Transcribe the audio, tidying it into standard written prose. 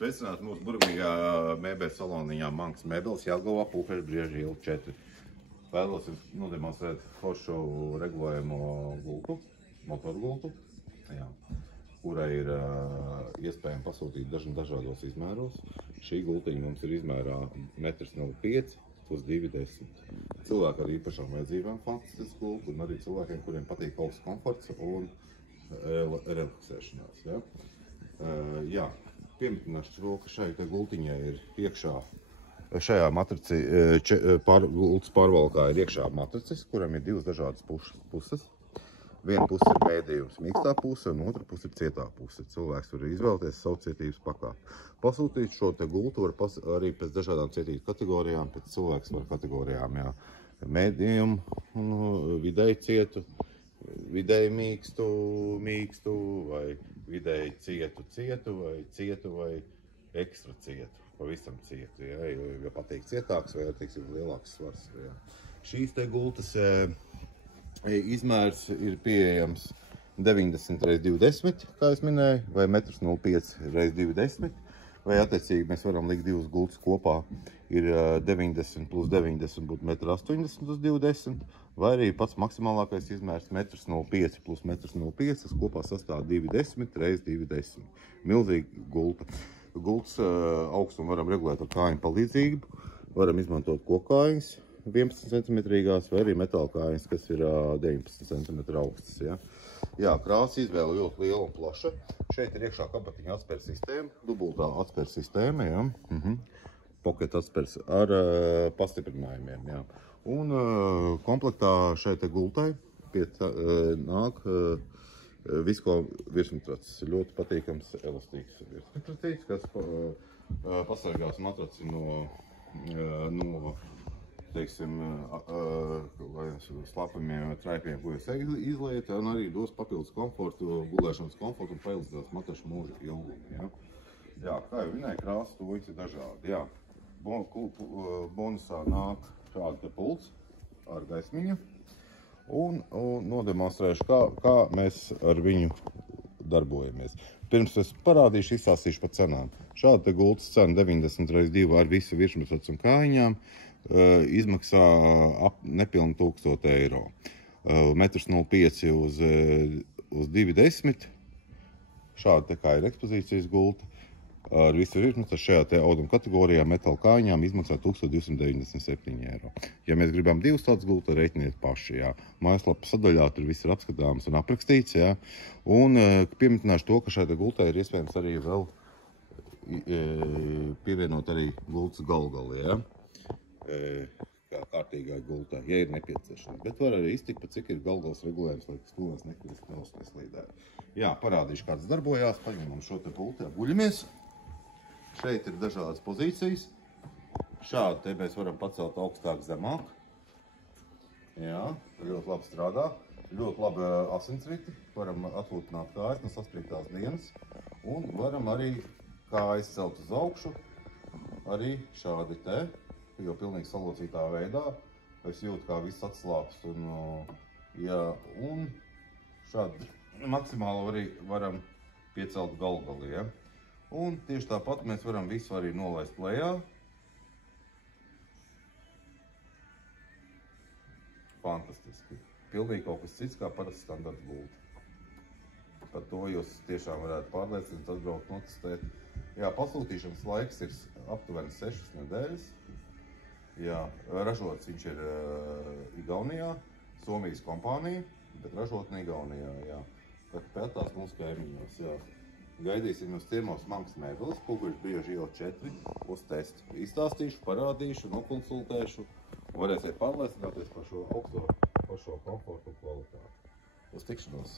Sveicināt mūsu burvīgā mēbeļu saloniņā Mankas mēbeles Jelgavā, Pulkveža Brieža iela 4. Vēlos jums nodemonstrēt foršu regulējumu gultu, motoru gultu, kurai ir iespējams pasūtīt dažādos izmēros. Šī gultiņa mums ir izmērā 1,05 m uz 2,10 m. Cilvēki ar īpašām vajadzībām fantastisks gultu, un arī cilvēkiem, kuriem patīk augsts komforts un relaksēšanās. Piemetināšu to, ka šai gultiņai ir iekšā, šajā gultas pārvalkā ir iekšā matricis, kuram ir divas dažādas puses. Viena puse ir mēdījums mīkstā puse, un otra puse ir cietā puse. Cilvēks var izvēlēties savu cietības pakāpi. Pasūtīt šo gultu var arī pēc dažādām cietības kategorijām, pēc cilvēks var kategorijām, mēdījumu, vidēji cietu, vidēji mīkstu, vai vidēji cietu, vai cietu, vai ekstra cietu, pavisam cietu, ja patīk cietāks vai, teiksim, lielāks svars. Šīs te gultas izmērs ir pieejams 90 x 2,10 m, kā es minēju, vai 1,05 m x 2,10 m, vai attiecīgi mēs varam likt divas gultas kopā, ir 90 plus 90 būtu 1,80 m uz 2,10 m, vai arī pats maksimālākais izmērs 1,05 m plus 1,05 m, tas kopā sastāv 2,10 m x 2,10 m. Milzīga gulta. Gultas augstumu varam regulēt ar kājiņu palīdzību, varam izmantot kokājiņas 11 cm vai arī metāla kājiņas, kas ir 19 cm augstas. Krāsas izvēle ļoti liela un plaša. Šeit ir iekšā kabatiņa atspērs sistēma, dubultā atspērs sistēma, pocket atspērs ar pastiprinājumiem. Un komplektā šai te gultai nāk visko virsmatracis. Ļoti patīkams, elastīgs virsmatracis, kas pasargās matraci no teiksim, slapumiem vai traipiem, ko jūs izliejat, un arī dos papildus komfortu, gulēšanas komfortu un paildzinās matrašu mūžu ilgumu. Kā jau minēju, krāsas tuviņas ir dažādi. Bonusā nāk šāda te pults ar gaismiņu, un nodemonstrēšu, kā mēs ar viņu darbojamies. Pirms es parādīšu, izstāstīšu par cenām. Šāda te gultas cena 90 x 2 ar visu virsmatraci un kājiņām izmaksā nepilni 1000 eiro. 1,05 m uz 2,10 m. Šāda te kā ir ekspozīcijas gulta. Ar visu virsmatraci šajā te auduma kategorijā metāla kājiņām izmaksā 1297 eiro. Ja mēs gribam divas tādas gultas, reiķiniet paši. Mājaslapas sadaļā tur viss ir apskatāms un aprakstīts. Un piemetināšu to, ka šai te gultai ir iespējams arī vēl pievienot arī gultas galgali. Kā kārtīgai gultai, ja ir nepieciešams. Bet var arī iztikt, cik ir galgals regulējums, lai stūlēs neslīdētu. Parādīšu, kāds darbojās. Paņemam šo te pulti, guļamies. Šeit ir dažādas pozīcijas. Šādi te mēs varam pacelt augstāk, zemāk. Ļoti labi strādā. Ļoti labi asinsriti. Varam atlūtināt kājas no saspringtās dienas. Un varam arī kājas celt uz augšu. Arī šādi te. Jo pilnīgi salocītā veidā. Es jūtu, kā viss atslāpst. Un šādi maksimāli arī varam piecelt galgali. Un tieši tāpat mēs varam visu arī nolaist lejā. Fantastiski. Pilnīgi kaut kas cits, kā parasti standarta gulta. Par to jūs tiešām varētu pārliecināt, atbraukt, notestēt. Pasūtīšanas laiks ir aptuveni 6 nedēļas. Ražots viņš ir Igaunijā, Somijas kompānija, bet ražotne Igaunijā. Pētās mūsu kaimiņos. Gaidīsim jūs ciemos Mankas mēbeles, Pulkveža Brieža iela 4, uz testu. Izstāstīšu, parādīšu, nokonsultēšu, un varēsiet pārliecināties par šo augsto komfortu un kvalitāti. Uz tikšanos!